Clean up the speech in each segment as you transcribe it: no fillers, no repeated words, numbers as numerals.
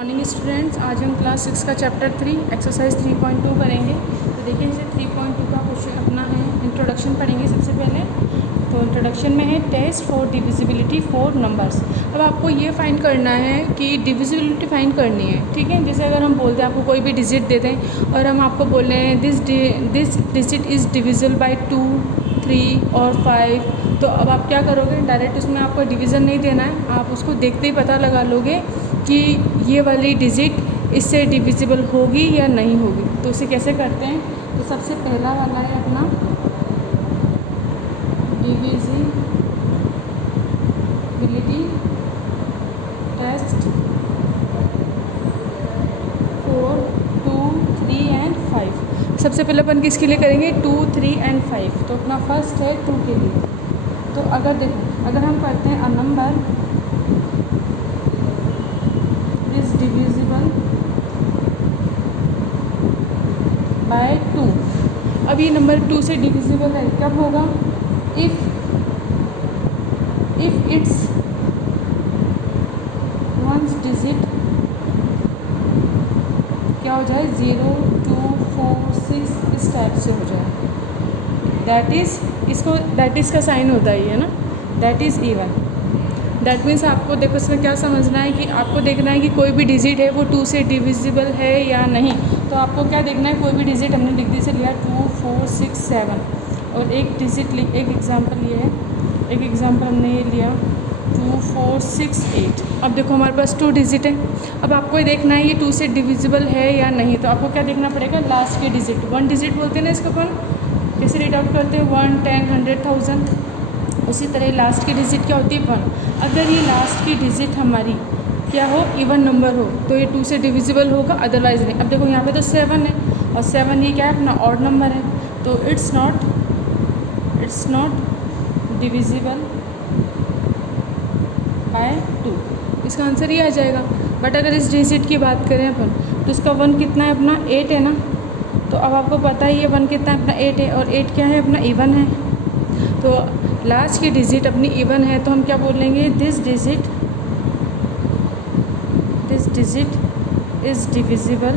Morning students, आज हम class 6 का चैप्टर 3 एक्सरसाइज 3.2 करेंगे। तो देखिए इसे 3.2 का क्वेश्चन अपना है, इंट्रोडक्शन पढ़ेंगे सबसे पहले। तो इंट्रोडक्शन में है test for divisibility for numbers. अब आपको ये फाइंड करना है कि डिविजिबिलिटी फाइंड करनी है, ठीक है। जैसे अगर हम बोलते हैं, आपको कोई भी डिजिट दे दें और हम आपको बोल रहे हैं this digit is divisible by 2, 3 और 5, तो अब आप क्या करोगे, डायरेक्ट उसमें आपको डिवीज़न नहीं देना है, आप उसको देखते ही पता लगा लोगे कि ये वाली डिजिट इससे डिविजिबल होगी या नहीं होगी। तो उसे कैसे करते हैं, तो सबसे पहला वाला है अपना डिविजिबिलिटी टेस्ट फॉर 2, 3 एंड 5। सबसे पहले अपन किसके लिए करेंगे, 2, 3 एंड 5। तो अपना फर्स्ट है 2 के लिए। तो अगर देखो, अगर हम करते हैं a number is divisible bye 2। अब ये नंबर 2 से डिविजिबल है, कब होगा, इफ़ इट्स वंस डिजिट क्या हो जाए, 0, 2, 4, 6 इस टाइप से हो जाए। दैट इज़ का साइन होता ही है ना, that is even. That means आपको देखो इसमें क्या समझना है कि आपको देखना है कि कोई भी डिजिट है वो 2 से डिविजिबल है या नहीं। तो आपको क्या देखना है, कोई भी डिजिट हमने डिग्री से लिया 2, 4, 6, 7 और एक डिजिट एक एग्जांपल ये है, एक एग्जांपल हमने ये लिया 2, 4, 6, 8। अब देखो हमारे पास 2 डिजिट है। अब आपको ये देखना है ये 2 से डिविजिबल है या नहीं। तो आपको क्या देखना पड़ेगा, लास्ट के डिजिट, 1 डिजिट बोलते हैं ना इसको अपन, कैसे रीड आउट करते हैं, 1, 10, 100, 1000। उसी तरह लास्ट की डिजिट क्या होती है, 1। अगर ये लास्ट की डिजिट हमारी क्या हो, इवन नंबर हो, तो ये 2 से डिविजिबल होगा, अदरवाइज नहीं। अब देखो यहाँ पे तो 7 है और 7 ये क्या है, अपना ऑड नंबर है, तो इट्स नॉट डिविजिबल बाय 2। इसका आंसर ये आ जाएगा। बट अगर इस डिजिट की बात करें अपन, तो इसका 1 कितना है, अपना 8 है ना। तो अब आपको पता ही है 1 कितना है, अपना 8 है, और 8 क्या है, अपना इवन है। तो लास्ट की डिजिट अपनी इवन है, तो हम क्या बोलेंगे, this digit is divisible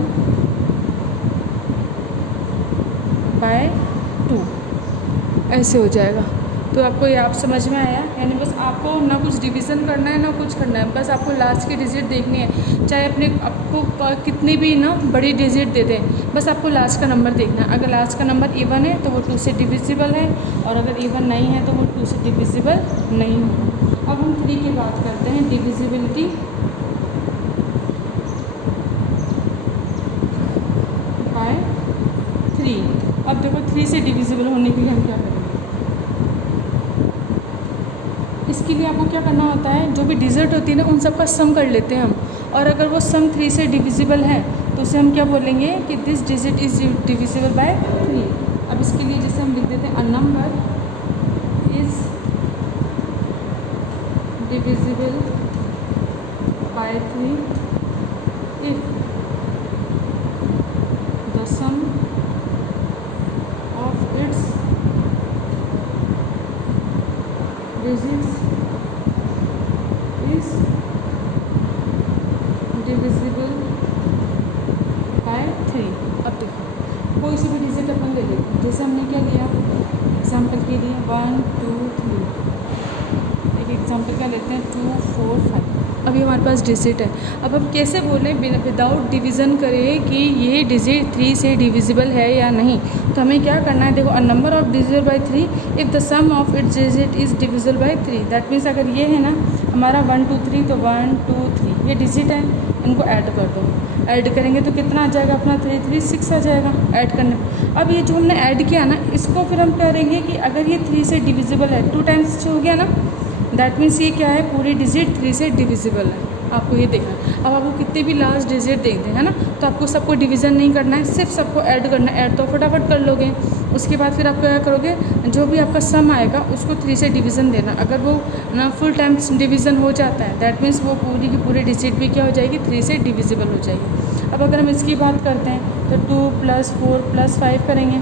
bye 2, ऐसे हो जाएगा। तो आपको ये आप समझ में आया, यानी बस आपको ना कुछ डिवीज़न करना है ना कुछ करना है, बस आपको लास्ट की डिजिट देखनी है। चाहे अपने आपको कितनी भी ना बड़ी डिजिट दे दें, बस आपको लास्ट का नंबर देखना है। अगर लास्ट का नंबर इवन है तो वो 2 से डिविजिबल है, और अगर इवन नहीं है तो वो 2 से डिविजिबल नहीं होगा। अब हम 3 की बात करते हैं, डिविजिबिलिटी बाय 3। अब देखो 3 से डिविजिबल होने के लिए हम क्या करेंगे, इसके लिए आपको क्या करना होता है, जो भी डिजिट होती है ना उन सब का सम कर लेते हैं हम, और अगर वो सम 3 से डिविजिबल है तो उसे हम क्या बोलेंगे कि this digit is divisible by 3। अब इसके लिए जैसे हम लिख देते हैं, a number is divisible by 3 if the sum of its digits is divisible by 3। अब देखो कोई सी भी डिजिट अपन ले लेते, जैसे हमने क्या लिया, एग्जाम्पल के लिए 1, 2, 3। एक एग्जाम्पल का लेते हैं 2, 4, 5। अभी हमारे पास डिजिट है। अब हम कैसे बोलें विदाउट डिवीज़न करें कि ये डिजिट 3 से डिविजिबल है या नहीं। तो हमें क्या करना है, देखो, a number of divisible by 3 if the sum of its digit is divisible by 3। That means अगर ये है ना हमारा 1, 2, 3, तो 1, 2, 3 ये डिजिट है, इनको ऐड कर दो। ऐड करेंगे तो कितना आ जाएगा, अपना 3, 3, 6 आ जाएगा ऐड करने। अब ये जो हमने ऐड किया ना, इसको फिर हम करेंगे कि अगर ये 3 से डिविजिबल है, 2 टाइम्स हो गया ना, दैट मीन्स ये क्या है, पूरी डिजिट 3 से डिविजिबल है। आपको ये देखना है। अब आपको कितने भी लास्ट डिजिट देख दें, है ना, तो आपको सबको डिवीज़न नहीं करना है, सिर्फ सबको ऐड करना है। ऐड तो फटाफट कर लोगे, उसके बाद फिर आप क्या करोगे, जो भी आपका सम आएगा उसको 3 से डिवीज़न देना। अगर वो ना फुल टाइम डिवीज़न हो जाता है, दैट मीन्स वो पूरी की पूरी डिजिट भी क्या हो जाएगी, 3 से डिविजिबल हो जाएगी। अब अगर हम इसकी बात करते हैं तो 2 + 4 + 5 करेंगे,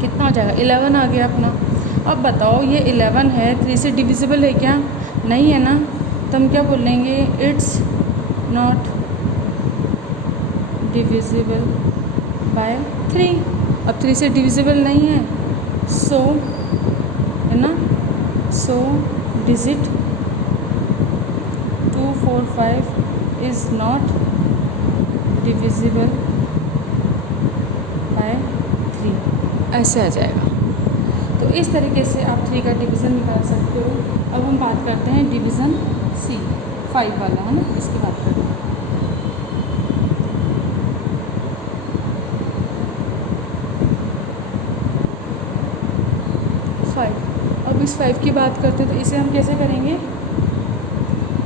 कितना हो जाएगा, 11 आ गया अपना। अब बताओ ये 11 है, 3 से डिविजिबल है क्या, नहीं है ना, तो हम क्या बोलेंगे, इट्स नॉट डिविजिबल बाय 3। अब 3 से डिविजिबल नहीं है, सो है ना, so digit 2 4 5 is not divisible by 3, ऐसे आ जाएगा। तो इस तरीके से आप 3 का डिवीज़न निकाल सकते हो। अब हम बात करते हैं डिवीज़न सी, 5 वाला है ना, इसकी बात करते हैं। अब इस 5 की बात करते हैं तो इसे हम कैसे करेंगे,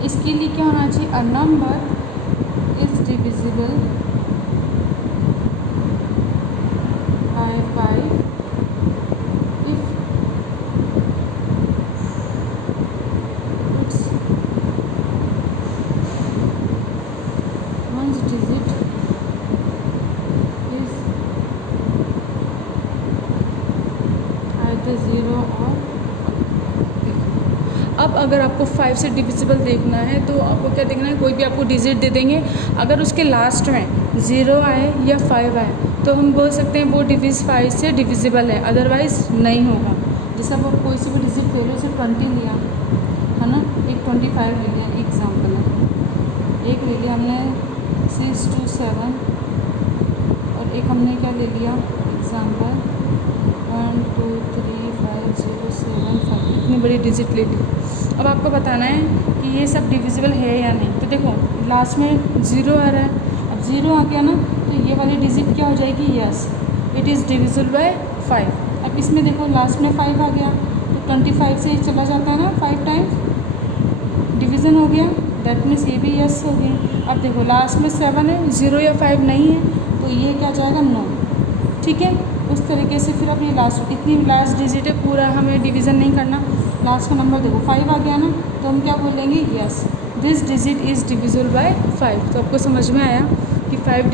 इसके लिए क्या होना चाहिए, अ number is divisible bye 5 if it's ones digit is either 0 और। अब अगर आपको 5 से डिविजिबल देखना है तो आपको क्या देखना है, कोई भी आपको डिजिट दे देंगे, अगर उसके लास्ट में 0 आए या 5 आए तो हम बोल सकते हैं वो 5 से डिविजिबल है, अदरवाइज़ नहीं होगा। जैसे अब कोई सी भी डिजिट ले लो, जैसे 20 लिया है ना, एक 25 ले लिया, एग्जाम्पल है, एक ले लिया हमने 6 2 7, और एक हमने क्या ले लिया एग्जाम्पल 1 2 3 5 0 7 5, इतनी बड़ी डिजिट ले ली। अब आपको बताना है कि ये सब डिविजिबल है या नहीं। तो देखो लास्ट में 0 आ रहा है, अब 0 आ गया ना, तो ये वाली डिजिट क्या हो जाएगी, yes it is divisible bye 5। अब इसमें देखो लास्ट में 5 आ गया तो 25 से चला जाता है ना, 5 टाइम्स डिवीज़न हो गया, दैट मीन्स ये भी यस हो गया। अब देखो लास्ट में 7 है, 0 या 5 नहीं है, तो ये क्या जाएगा, नो। ठीक है, उस तरीके से फिर अब ये लास्ट, इतनी लास्ट डिजिट है, पूरा हमें डिवीज़न नहीं करना। लास्ट का नंबर देखो 5 आ गया ना, तो हम क्या बोलेंगे, yes this digit is divisible bye 5। तो आपको समझ में आया कि 5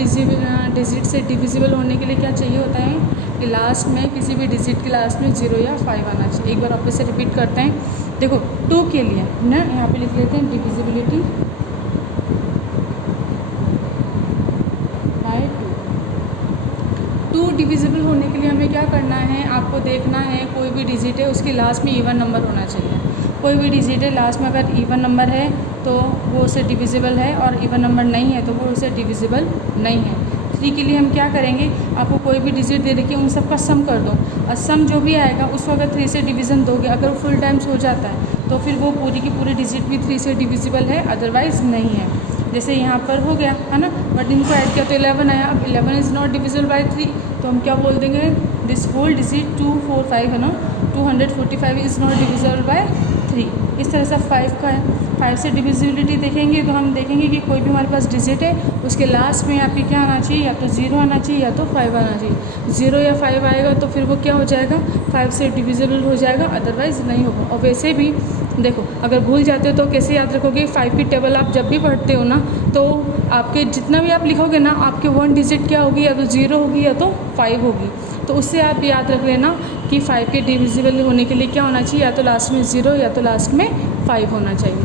डिजिट से डिविजिबल होने के लिए क्या चाहिए होता है कि लास्ट में किसी भी डिजिट के लास्ट में 0 या 5 आना चाहिए। एक बार आप इसे रिपीट करते हैं। देखो 2 के लिए ना यहाँ पे लिख लेते हैं डिविजिबिलिटी बाय 2 डिविजिबल होने के लिए हमें क्या करना है, आपको देखना है कोई भी डिजिट है उसके लास्ट में इवन नंबर होना चाहिए। कोई भी डिजिट है लास्ट में अगर इवन नंबर है तो वो उसे डिविजिबल है, और इवन नंबर नहीं है तो वो उसे डिविजिबल नहीं है। 3 के लिए हम क्या करेंगे, आपको कोई भी डिजिट दे रखी है उन सबका सम कर दो, और सम जो भी आएगा उसको अगर 3 से डिवीज़न दोगे, अगर वो फुल टाइम्स हो जाता है तो फिर वो पूरी की पूरी डिजिट भी 3 से डिविजिबल है, अदरवाइज़ नहीं है। जैसे यहाँ पर हो गया है ना, बट इनको ऐड किया तो 11 आया। अब 11 इज़ नॉट डिविजिबल बाय 3, तो हम क्या बोल देंगे, दिस होल डिजिट 2 4 5 है ना, 245 इज़ नॉट डिविजिबल बाय 3। इस तरह से 5 का है। 5 से डिविजिबिलिटी देखेंगे तो हम देखेंगे कि कोई भी हमारे पास डिजिट है उसके लास्ट में आपके क्या आना चाहिए, या तो 0 आना चाहिए या तो 5 आना चाहिए। 0 या 5 आएगा तो फिर वो क्या हो जाएगा, 5 से डिविजिबल हो जाएगा, अदरवाइज़ नहीं होगा। और वैसे भी देखो अगर भूल जाते हो तो कैसे याद रखोगे, 5 की टेबल आप जब भी पढ़ते हो ना तो आपके जितना भी आप लिखोगे ना, आपके 1 डिजिट क्या होगी, या तो 0 होगी या तो 5 होगी। तो उससे आप याद रख लेना कि 5 के डिविजिबल होने के लिए क्या होना चाहिए, या तो लास्ट में 0 या तो लास्ट में 5 होना चाहिए।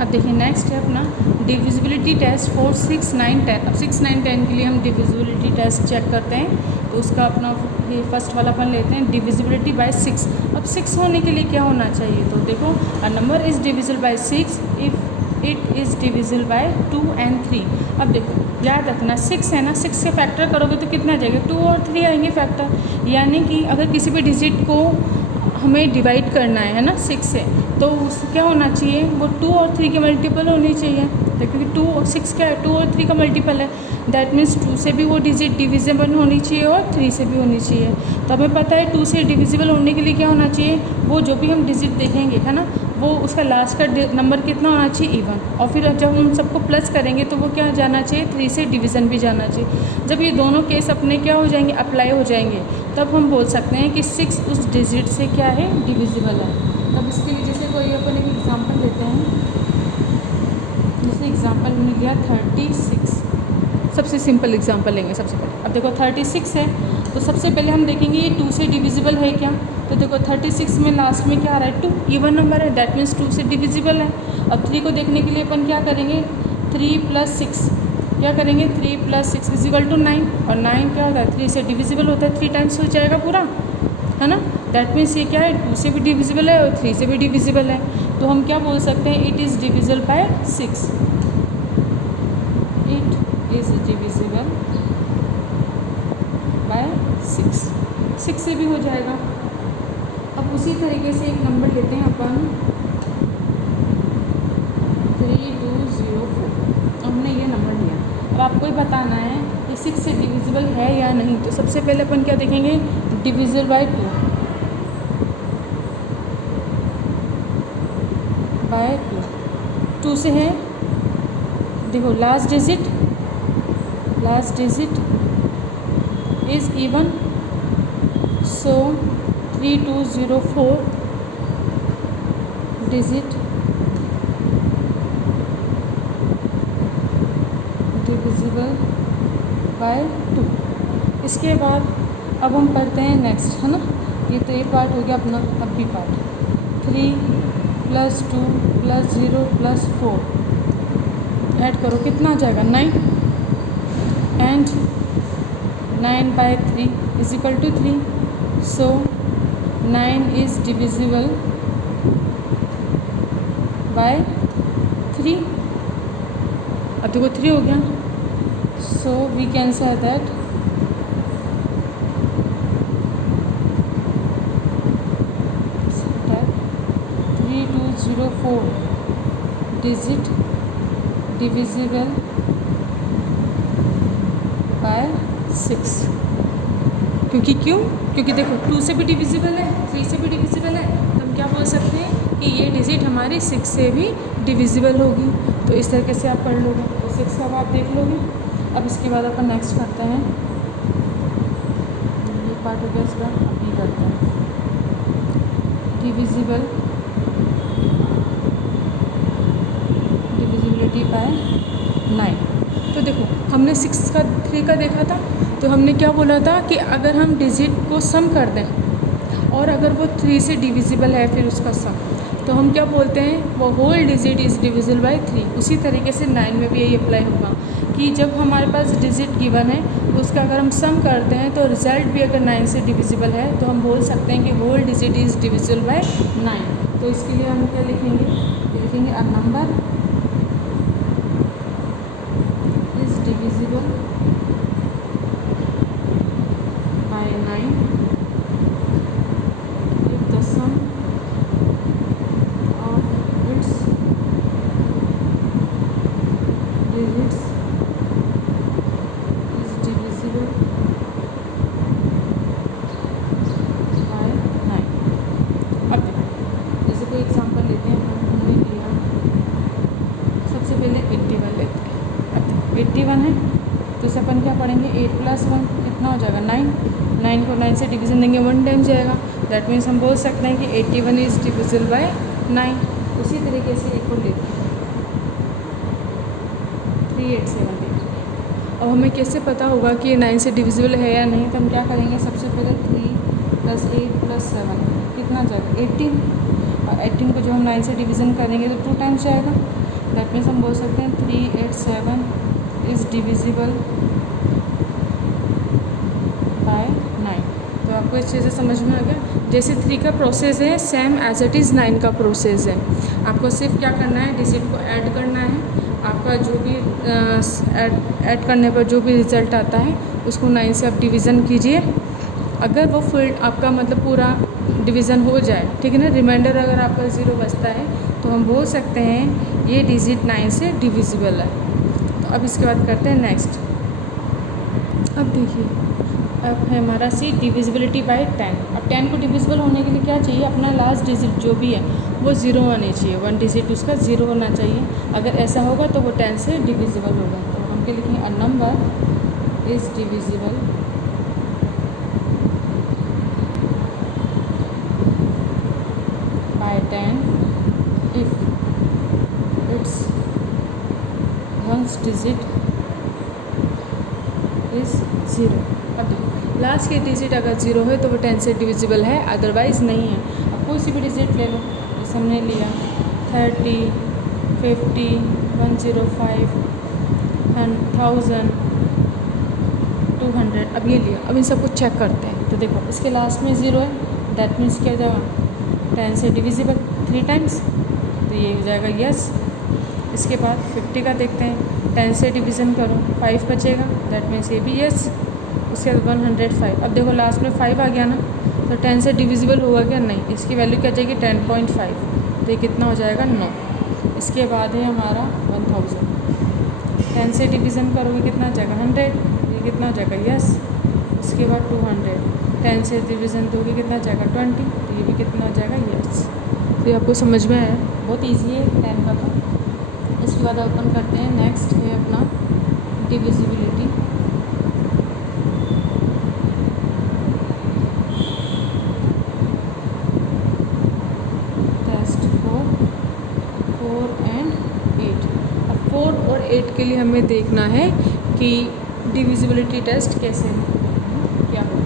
अब देखिए नेक्स्ट है अपना डिविजिबिलिटी टेस्ट फॉर 6 9 10। अब 6 9 10 के लिए हम डिविजिबिलिटी टेस्ट चेक करते हैं, तो उसका अपना ये फर्स्ट वाला अपन लेते हैं, डिविजिबिलिटी बाय 6। अब 6 होने के लिए क्या होना चाहिए, तो देखो a number is divisible by 6 if it is divisible bye 2 and 3। अब देखो याद रखना 6 है ना, 6 से फैक्टर करोगे तो कितना जाएगा, 2 और 3 आएंगे फैक्टर। यानी कि अगर किसी भी डिजिट को हमें डिवाइड करना है ना 6 से, तो उस क्या होना चाहिए, वो 2 और 3 के मल्टीपल होनी चाहिए। क्योंकि 2 और 6 क्या है, 2 और 3 का मल्टीपल है, दैट मीन्स 2 से भी वो डिजिट डिविजिबल होनी चाहिए और 3 से भी होनी चाहिए। तो हमें पता है 2 से डिविजिबल होने के लिए क्या होना चाहिए, वो जो भी हम डिजिट देखेंगे है ना, वो उसका लास्ट का नंबर कितना होना चाहिए, इवन। और फिर जब हम सबको प्लस करेंगे तो वो क्या जाना चाहिए, 3 से डिवीज़न भी जाना चाहिए। जब ये दोनों केस अपने क्या हो जाएंगे, अप्लाई हो जाएंगे, तब हम बोल सकते हैं कि 6 उस डिजिट से क्या है, डिविजिबल है। तब इसके लिए जैसे कोई अपन एक एग्जांपल देते हैं, जैसे एग्जांपल मिल गया 36। सबसे सिंपल एग्जांपल लेंगे सबसे पहले। अब देखो 36 है तो सबसे पहले हम देखेंगे ये 2 से डिविजिबल है क्या। तो देखो 36 में लास्ट में क्या आ रहा है, 2 इवन नंबर है, दैट मीन्स 2 से डिविजिबल है। अब 3 को देखने के लिए अपन क्या करेंगे, 3 + 6 क्या करेंगे, 3 + 6 = 9, और 9 क्या होता है 3 से डिविजिबल होता है, 3 टाइम्स हो जाएगा पूरा, है ना। दैट मीन्स ये क्या है 2 से भी डिविजिबल है और 3 से भी डिविजिबल है। तो हम क्या बोल सकते हैं, it is divisible by 6, it is divisible by 6 से भी हो जाएगा। अब उसी तरीके से एक नंबर लेते हैं अपन 3204, हमने ये नंबर लिया और आपको ही बताना है कि 6 से डिविजिबल है या नहीं। तो सबसे पहले अपन क्या देखेंगे, डिविजिबल बाय 2 से है, देखो last digit is even, so 3204 digit divisible bye 2। इसके बाद अब हम पढ़ते हैं नेक्स्ट, है ना। ये तो ये पार्ट हो गया अपना, अब भी पार्ट 3 + 2 + 0 + 4 ऐड करो कितना आ जाएगा 9, and 9/3 = 3, so 9 is divisible by 3। अब देखो 3 हो गया, so we can say that 3204 digit divisible by 6। क्योंकि देखो 2 से भी डिविजिबल है, 3 से भी डिविजिबल है, तो हम क्या बोल सकते हैं कि ये डिजिट हमारी 6 से भी डिविजिबल होगी। तो इस तरीके से आप पढ़ लोगे, तो 6 का आप देख लोगे। अब इसके बाद अपन नेक्स्ट करते हैं, ये पार्ट हो गया इसका, अब ये करते हैं डिविजिबिलिटी बाय 9। तो देखो हमने 6 का 3 का देखा था, तो हमने क्या बोला था कि अगर हम डिजिट को सम कर दें और अगर वो 3 से डिविजिबल है फिर उसका सम, तो हम क्या बोलते हैं, वो whole digit is divisible by 3। उसी तरीके से 9 में भी यही अप्लाई होगा कि जब हमारे पास डिजिट गिवन है तो उसका अगर हम सम करते हैं तो रिज़ल्ट भी अगर 9 से डिविजिबल है तो हम बोल सकते हैं कि whole digit is divisible by 9। तो इसके लिए हम क्या लिखेंगे, a number is divisible by 9 if the sum of its digits is divisible by 9। अब देखो जैसे कोई एग्जांपल लेते हैं, हमने लिया सबसे पहले 81 लेते हैं। अब 81 है तो इसे अपन क्या पढ़ेंगे, 8 + 1 कितना हो जाएगा 9, 9 को 9 से डिवीज़न देंगे 1 टाइम जाएगा। दैट मीन्स हम बोल सकते हैं कि 81 इज़ डिविजिबल बाय 9। उसी तरीके से एक और लेते हैं 387 लेते हैं। अब हमें कैसे पता होगा कि ये 9 से डिविजिबल है या नहीं, तो हम क्या करेंगे, सबसे पहले 3 + 8 + 7 कितना जाएगा 18, और 18 को जो हम 9 से डिवीज़न करेंगे तो 2 टाइम्स जाएगा। दैट मीन्स हम बोल सकते हैं 387 इज़ डिविजिबल बाय 9। तो आपको इस चीज़ से समझ में आ गया। जैसे 3 का प्रोसेस है सेम एज इट इज़ 9 का प्रोसेस है। आपको सिर्फ क्या करना है, डिजिट को ऐड करना है। आपका जो भी ऐड करने पर जो भी रिज़ल्ट आता है उसको 9 से आप डिवीज़न कीजिए। अगर वो फुल आपका मतलब पूरा डिवीज़न हो जाए, ठीक है ना, रिमाइंडर अगर आपका 0 बचता है तो हम बोल सकते हैं ये डिजिट 9 से डिविजिबल है। तो अब इसके बाद करते हैं नेक्स्ट। अब देखिए अब है हमारा सी डिविजिबिलिटी बाय 10। अब 10 को डिविजिबल होने के लिए क्या चाहिए, अपना लास्ट डिजिट जो भी है वो 0 होनी चाहिए, 1 डिजिट उसका 0 होना चाहिए। अगर ऐसा होगा तो वो 10 से डिविजिबल होगा। तो हम क्या लिखेंगे, a number is divisible bye 10 if it's ones digit is 0। अब देखो लास्ट की डिजिट अगर 0 है तो वो 10 से डिविजिबल है, अदरवाइज़ नहीं है। अब कोई सी भी डिजिट ले लो, जैसे हमने लिया 30, 50, 105, 1000, 200। अब ये लिया, अब इन सबको चेक करते हैं। तो देखो इसके लास्ट में 0 है, दैट मीन्स क्या हो जाएगा 10 से डिविजिबल 3 टाइम्स, तो ये हो जाएगा यस। इसके बाद 50 का देखते हैं, 10 से डिवीज़न करो 5 बचेगा, दैट मीन्स ये भी यस। उसके बाद 105, अब देखो लास्ट में 5 आ गया ना, तो 10 से डिविजिबल होगा क्या, नहीं। इसकी वैल्यू क्या जाएगी 10.5, तो ये कितना हो जाएगा 9। इसके बाद है हमारा 1000, 10 से डिवीज़न करोगे कितना आ जाएगा 100, ये कितना हो जाएगा यस। उसके बाद 200, 10 से डिवीज़न दोगे कितना आ जाएगा 20, तो ये भी कितना हो जाएगा यस। तो ये आपको समझ में आया, बहुत ईजी है 10 का। तो इसके बाद ओपन करते हैं, नेक्स्ट है अपना डिविजिबिलिटी। Test 4 and 8। अब 4 और 8 के लिए हमें देखना है कि डिविजिबिलिटी टेस्ट कैसे क्या हो।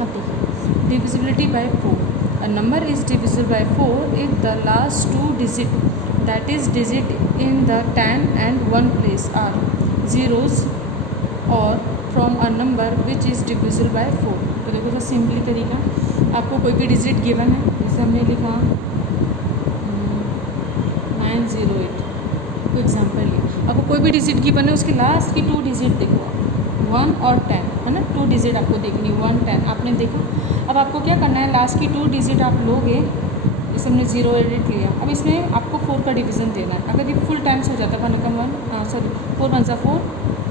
अब देखिए divisibility bye 4। A number is divisible by 4 if the last two digit, that is digit in the 10 and 1 place, are zeros or from a number which is divisible by 4। तो देखो तो simply तरीका, आपको कोई भी डिजिट गिवन है, जैसे हमने लिखा 908, कोई एग्जाम्पल लिया। आपको कोई भी डिजिट गिवन है, उसके लास्ट की 2 डिजिट देखो, 1 और 10 है ना, 2 डिजिट आपको देखनी, 1 10 आपने देखा। अब आपको क्या करना है, लास्ट की 2 डिजिट आप लोगे, जैसे हमने 0 लिया। अब इसमें आपको 4 का डिवीज़न देना है। अगर ये फुल टाइम्स हो जाता है 4 1 4,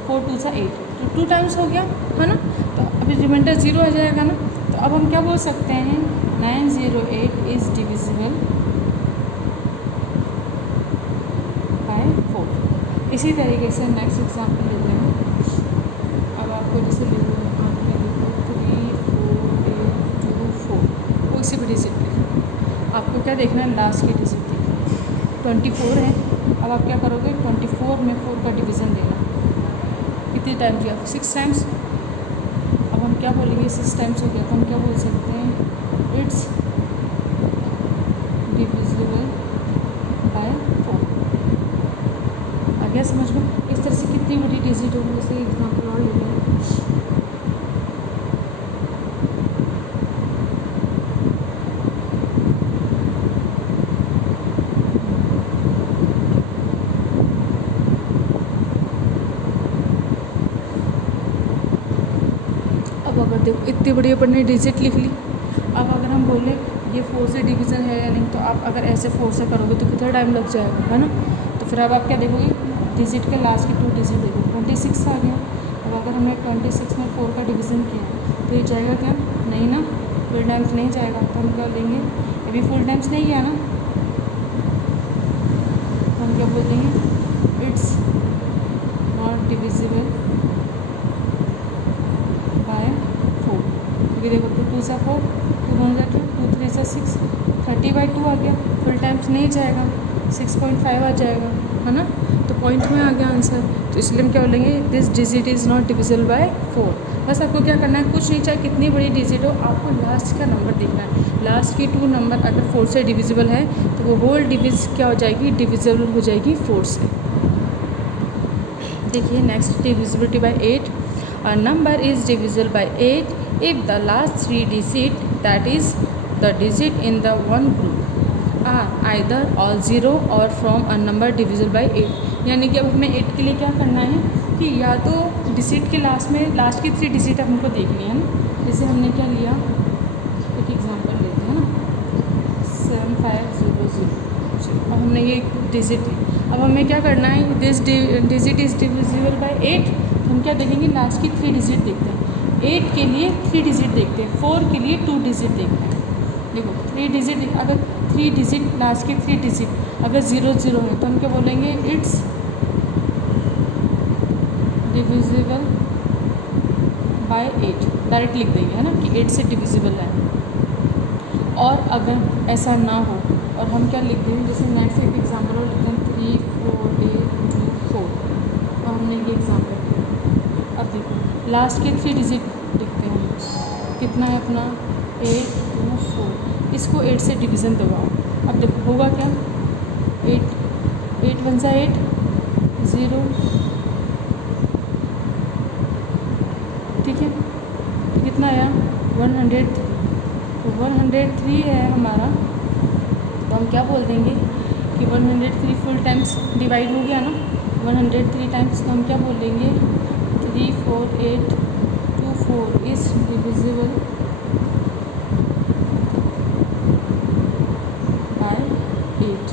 4 2 8, तो 2 टाइम्स हो गया है ना, तो अभी रिमाइंडर 0 आ जाएगा ना। तो अब हम क्या बोल सकते हैं, 908 इज़ डिविजिबल बाय 4। इसी तरीके से नेक्स्ट एग्जाम्पल लेते हैं। अब आपको जैसे लिखो 3 4 8 2 4, कोई सी भी डिजिट लिखो, आपको क्या देखना है, लास्ट की डिजिट देखना। 24 है, अब आप क्या करोगे, 24 में 4 का डिवीज़न देना, कितने टाइम किया 6 टाइम्स। अब हम क्या बोलेंगे, 6 टाइम्स हो गया, तो हम क्या बोल सकते हैं, इट्स डिविजिबल बाय 4। आ गया समझ में। इस तरह से कितनी बड़ी डिजिट होगी, जैसे एग्जाम्पल और लेते हैं। अब अगर देखो इतनी बड़ी अपन ने डिजिट लिख ली, अब अगर हम बोले ये 4 से डिवीज़न है या नहीं, तो आप अगर ऐसे 4 से करोगे तो कितना टाइम लग जाएगा, है ना। तो फिर अब आप क्या देखोगे, डिजिट के लास्ट की 2 डिजिट देखो, 26 आ गया। अब अगर हमने 26 में 4 का डिवीज़न किया, तो ये जाएगा क्या, नहीं ना, फुल टाइम्स नहीं जाएगा। तो हम क्या लेंगे, ये भी फुल टाइम्स नहीं गया ना, तो हम क्या बोल देंगे, इट्स नॉट डिविजिबल बाय 4। क्योंकि देखो 2 2 4, 2 1 2, 2 3 6, 30/2 आ गया, फुल टाइम्स नहीं जाएगा, 6.5 आ जाएगा, है ना। तो पॉइंट में आ गया आंसर। तो इसलिए हम क्या बोलेंगे, this digit is not divisible bye 4। बस आपको क्या करना है, कुछ नहीं, चाहे कितनी बड़ी डिजिट हो, आपको लास्ट का नंबर देखना है। लास्ट की 2 नंबर अगर 4 से डिविजिबल है, तो वो होल डिविज क्या हो जाएगी, डिविजिबल हो जाएगी 4 से। देखिए next, divisibility bye 8। A number is divisible by 8 if the last 3 digit, that is the digit in the one group, are either all 0 or from a number divisible by 8। यानी कि अब हमें 8 के लिए क्या करना है कि या तो डिजिट के लास्ट में लास्ट की 3 डिजिट हमको देखनी है ना। जैसे हमने क्या लिया, एक एग्जांपल लेते हैं ना, 7500। अब हमने ये डिजिट ली, अब हमें क्या करना है, this digit is divisible by 8। हम क्या देखेंगे, लास्ट की 3 डिजिट देखते हैं। 8 के लिए 3 डिजिट देखते हैं, 4 के लिए 2 डिजिट देखते हैं। देखो 3 डिजिट, अगर 3 डिजिट लास्ट की 3 डिजिट अगर 0 0 है, तो हम क्या बोलेंगे, इट्स डिविजिबल बाय 8, डायरेक्ट लिख देंगे, है ना, कि 8 से डिविजिबल है। और अगर ऐसा ना हो और हम क्या लिख देंगे, जैसे नेक्स्ट एक एग्जाम्पल और लिखते हैं 3 4 8 2 4, तो हमने ये एग्जाम्पल किया। अब देखो लास्ट के 3 डिजिट लिखते हैं, कितना है अपना 8 2 4, इसको 8 से डिवीज़न दबाओ। अब देखो होगा क्या, 8 8 1 8 0, ठीक है। तो कितना आया 100, तो 103 है हमारा। तो हम क्या बोल देंगे कि 103 फुल टाइम्स डिवाइड हो गया ना 103 टाइम्स, तो हम क्या बोलेंगे 34824 इज डिविजिबल बाय 8।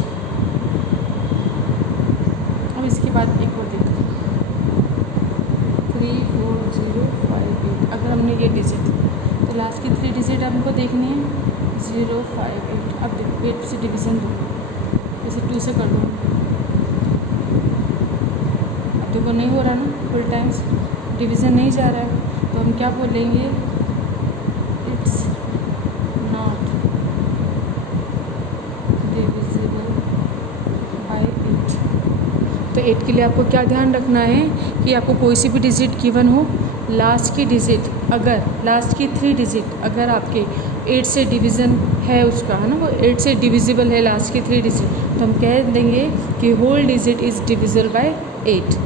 अब इसके बाद एक और देखते हैं 34058। अगर हमने ये डिजिट, तो लास्ट की 3 डिजिट हमको देखनी है 058। अब देखो 8 से डिवीज़न दो, इसे 2 से कर दो। अब देखो नहीं हो रहा ना फुल टाइम्स, डिवीज़न नहीं जा रहा है, तो हम क्या बोलेंगे इट्स नॉट डिविजिबल बाय 8। तो 8 के लिए आपको क्या ध्यान रखना है कि आपको कोई सी भी डिजिट गिवन हो, लास्ट की डिजिट, अगर लास्ट की 3 डिजिट अगर आपके 8 से डिवीज़न है उसका, है ना, वो 8 से डिविजिबल है लास्ट की 3 डिजिट, तो हम कह देंगे कि whole digit is divisible by 8।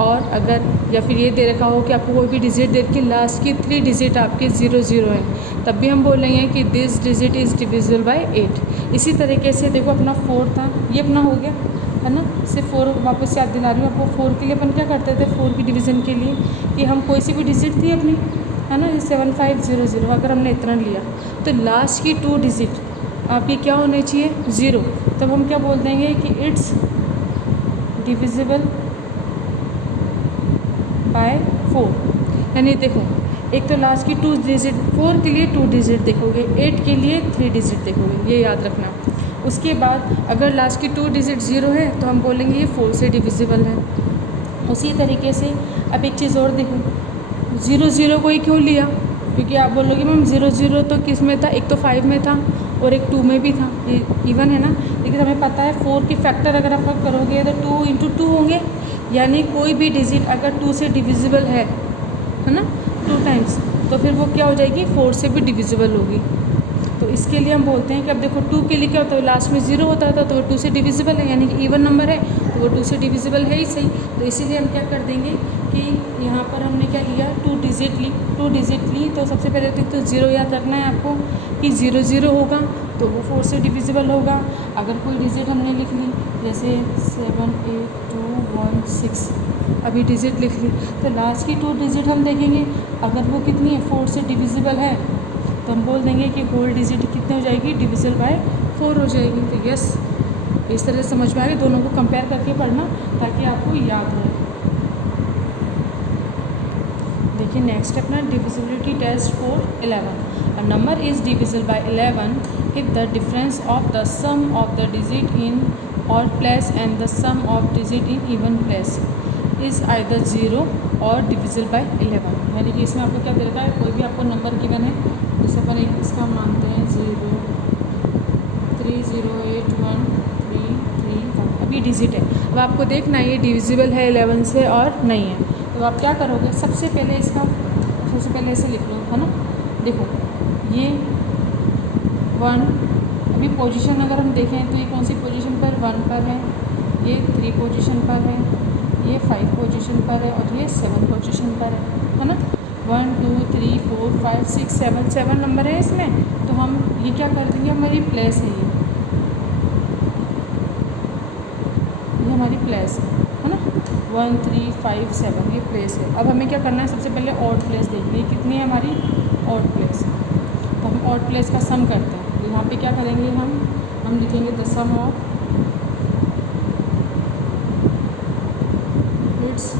और अगर या फिर ये दे रखा हो कि आपको कोई भी डिजिट दे के लास्ट की 3 डिजिट आपके 0 है, तब भी हम बोलेंगे कि this digit is divisible by 8। इसी तरीके से देखो अपना 4 था, ये अपना हो गया, है ना। सिर्फ 4 वापस याद दिला रही हूँ आपको। 4 के लिए अपन क्या करते थे 4 की डिवीज़न के लिए कि हम कोई सी भी डिजिट थी अपनी, है ना, 7500, अगर हमने इतना लिया तो लास्ट की 2 डिजिट आपकी क्या होनी चाहिए 0। तब हम क्या बोल देंगे कि इट्स डिविजिबल बाय 4। यानी देखो एक तो लास्ट की 2 डिजिट, 4 के लिए 2 डिजिट देखोगे, 8 के लिए 3 डिजिट देखोगे, ये याद रखना। उसके बाद अगर लास्ट की 2 डिजिट 0 है तो हम बोलेंगे ये 4 से डिविजिबल है। उसी तरीके से अब एक चीज़ और देखो, 0 को ही क्यों लिया, क्योंकि आप बोलोगे मैम 0 तो किस में था, एक तो 5 में था और एक 2 में भी था, ये इवन है ना। लेकिन हमें पता है 4 के फैक्टर अगर आप करोगे तो 2 × 2 होंगे, यानी कोई भी डिजिट अगर 2 से डिविजिबल है ना 2 टाइम्स, तो फिर वो क्या हो जाएगी 4 से भी डिविजिबल होगी। तो इसके लिए हम बोलते हैं कि अब देखो 2 के लिए क्या होता है, लास्ट में 0 होता था तो वो 2 से डिविजिबल है, यानी कि इवन नंबर है तो वो 2 से डिविजिबल है ही सही। तो इसीलिए हम क्या कर देंगे कि यहाँ पर हमने क्या लिया 2 डिजिट ली, 2 डिजिट ली, तो सबसे पहले तो 0 याद रखना है आपको कि 0 होगा तो वो 4 से डिविजिबल होगा। अगर कोई डिजिट हमने लिख ली जैसे 78216, अभी डिजिट लिख ली, तो लास्ट की 2 डिजिट हम देखेंगे अगर वो कितनी है 4 से डिविजिबल है, तो हम बोल देंगे कि होल डिजिट कितने हो जाएगी डिविजिबल बाय 4 हो जाएगी। तो यस, इस तरह से समझ में आएगा, दोनों को कंपेयर करके पढ़ना ताकि आपको याद रहे। देखिए नेक्स्ट अपना divisibility test for 11। A number is divisible by 11 if the difference of the sum of the digit in odd place and the sum of digit in even place is either 0 और divisible by 11। यानी कि इसमें आपको क्या दे रखा है, कोई भी आपको नंबर गिवन है, जैसे अपन एक इसका मानते हैं 0308133, अभी डिजिट है। अब आपको देखना है ये डिविजिबल है 11 से और नहीं है, तो आप क्या करोगे सबसे पहले इसे लिख लो, है ना। देखो ये 1, अभी पोजीशन अगर हम देखें तो ये कौन सी पोजीशन पर 1 पर है, ये 3 पोजीशन पर है, ये 5 पोजीशन पर है और ये 7 पोजीशन पर है ना। 1 2 3 4 5 6 7 नंबर है इसमें, तो हम ये क्या कर देंगे, हमारी प्लेस है, ये हमारी प्लेस है ना। 1 3 5 7 ये प्लेस है। अब हमें क्या करना है, सबसे पहले ऑड प्लेस देखनी है, कितनी है हमारी ऑड प्लेस। तो हम ऑड प्लेस का सम करते हैं, तो यहाँ पे क्या करेंगे हम लिखेंगे the sum of its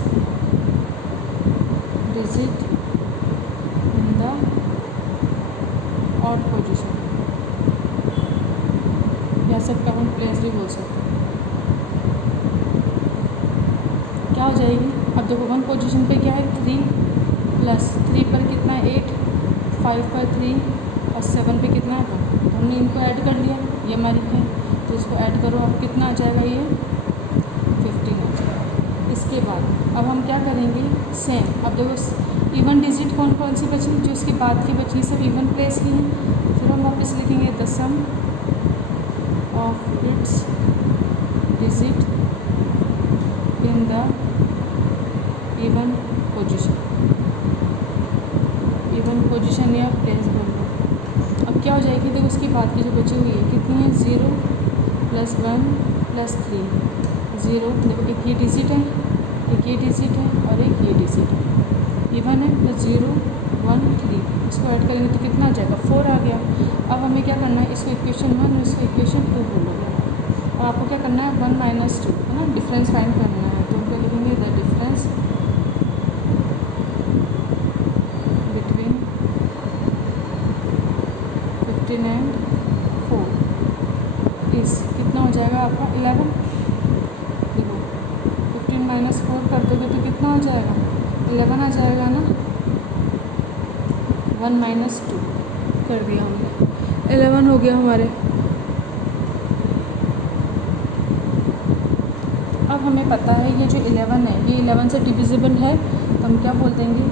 digit in the odd position, या सबका हम प्लेस भी बोल सकते हैं। क्या हो जाएगी, अब देखो 1 पोजीशन पे क्या है 3 प्लस 3 पर कितना है 8, 5 पर 3 और 7 पे कितना है 1, तो हमने इनको ऐड कर लिया, ये हमारी है, तो इसको ऐड करो, अब कितना आ जाएगा ये 15 आ जाएगा। इसके बाद अब हम क्या करेंगे सेम, अब देखो इवन डिजिट कौन कौन सी बची, जो इसके बाद की बची सब इवन प्लेस की हैं, फिर हम वापस लिखेंगे the sum of its digit in the even position या प्लेस बोल लो। अब क्या हो जाएगी, देखो उसकी बात की जो बची हुई है कितनी है, 0 + 1 + 3 0। देखो एक ये डिजिट है, एक ये डिजिट है और एक ये डिजिट है। इवन है तो 0 1 3, इसको ऐड करेंगे तो कितना आ जाएगा, 4 आ गया। अब हमें क्या करना है, इसको इक्वेशन 1 और इसको इक्वेशन 2 बोलोगे और आपको क्या करना है 1 - 2 है ना, डिफरेंस फाइंड करना है। तो हम क्या लिखेंगे, द डिफरेंस बिटवीन 15 एंड 4 इस कितना हो जाएगा आपका 11। देखो 15 - 4 कर दोगे तो कितना हो जाएगा, 11 आ जाएगा ना। 1 - 2 कर दिया हमने, 11 हो गया हमारे। अब हमें पता है ये जो 11 है ये 11 से डिविजिबल है, तो हम क्या बोल देंगे,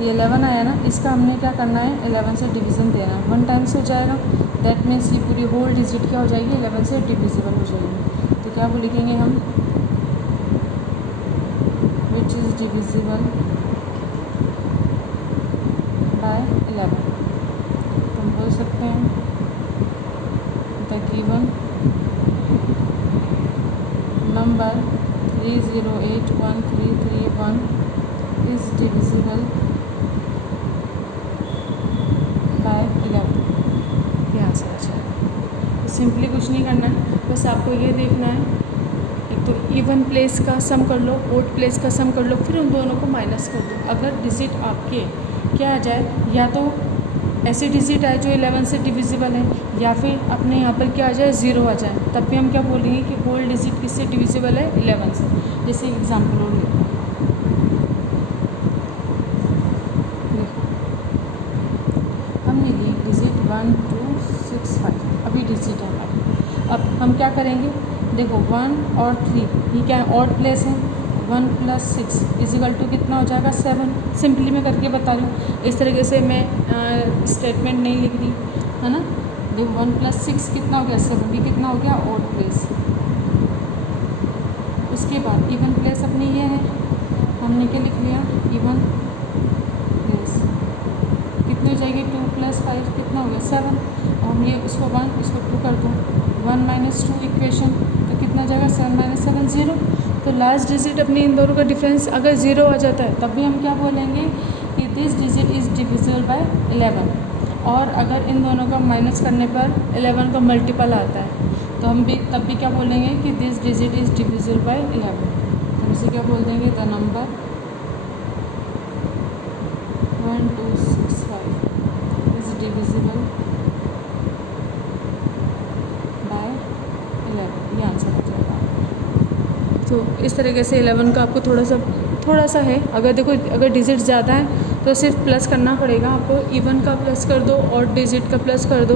ये 11 आया ना, इसका हमने क्या करना है 11 से डिवीज़न देना है। 1 टाइम्स हो जाएगा, दैट मीन्स ये पूरी होल डिजिट क्या हो जाएगी, 11 से डिविजिबल हो जाएगी। तो क्या लिखेंगे हम, विच इज़ डिविजिबल बाय 11। तो हम बोल सकते हैं the given number 308131 is divisible by 11। ये आंसर आ जाएगा। सिंपली कुछ नहीं करना है, बस आपको ये देखना है, एक तो इवन प्लेस का सम कर लो, ओड प्लेस का सम कर लो, फिर उन दोनों को माइनस कर दो। अगर डिजिट आपके क्या आ जाए, या तो ऐसे डिजिट आए जो 11 से डिविजिबल है, या फिर अपने यहाँ पर क्या आ जाए 0 आ जाए, तब भी हम क्या बोलेंगे कि होल डिजिट किससे डिविजिबल है, 11 से। जैसे एग्जाम्पल और देखो हमने ली डिजिट 1 2 6 5, अभी डिजिट है हमारी। अब हम क्या करेंगे, देखो 1 और 3 ये क्या है, ऑड प्लेस है। 1 + 6 = कितना हो जाएगा, 7। सिंपली मैं करके बता रही हूँ, इस तरीके से मैं स्टेटमेंट नहीं लिख रही है ना। देखो 1 + 6 कितना हो गया, 7। ये कितना हो गया, ऑड प्लेस। उसके बाद इवन प्लेस अपनी ये है, हमने क्या लिख लिया, इवन प्लेस कितनी हो जाएगी, 2 + 5 कितना हो गया, 7। और हम ये इसको 1 इसको 2 कर दो, 1 - 2 इक्वेशन, तो कितना हो जाएगा, 7 - 7 0। तो लास्ट डिजिट अपनी इन दोनों का डिफरेंस अगर 0 आ जाता है, तब भी हम क्या बोलेंगे कि this digit is divisible by 11। और अगर इन दोनों का माइनस करने पर 11 का मल्टीपल आता है, तो हम भी तब भी क्या बोलेंगे कि this digit is divisible by 11। तो हम इसे क्या बोल देंगे, the number 1265 is divisible by 11। ये आंसर आ जाएगा। तो इस तरीके से 11 का आपको थोड़ा सा है। अगर देखो अगर डिजिट ज़्यादा है तो सिर्फ प्लस करना पड़ेगा आपको, इवन का प्लस कर दो और डिजिट का प्लस कर दो,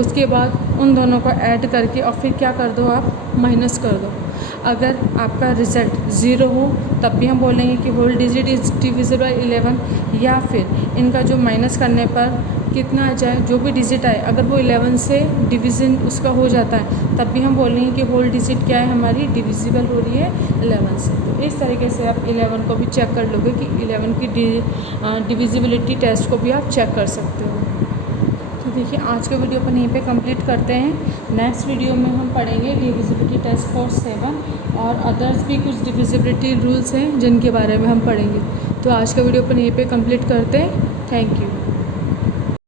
उसके बाद उन दोनों को ऐड करके और फिर क्या कर दो, आप माइनस कर दो। अगर आपका रिज़ल्ट 0 हो तब भी हम बोलेंगे कि whole digit is divisible by 11, या फिर इनका जो माइनस करने पर कितना आ जाए, जो भी डिजिट आए अगर वो 11 से डिवीज़न उसका हो जाता है, तब भी हम बोलेंगे कि होल डिजिट क्या है, हमारी डिविजिबल हो रही है 11 से। तो इस तरीके से आप 11 को भी चेक कर लोगे कि 11 की डिविजिबिलिटी टेस्ट को भी आप चेक कर सकते हो। तो देखिए आज का वीडियो अपन यहीं पे कंप्लीट करते हैं। नेक्स्ट वीडियो में हम पढ़ेंगे डिविजिबिलिटी टेस्ट फॉर 7 और अदर्स भी कुछ डिविजिबिलिटी रूल्स हैं जिनके बारे में हम पढ़ेंगे। तो आज का वीडियो अपन यहीं पे कंप्लीट करते हैं। Thank you.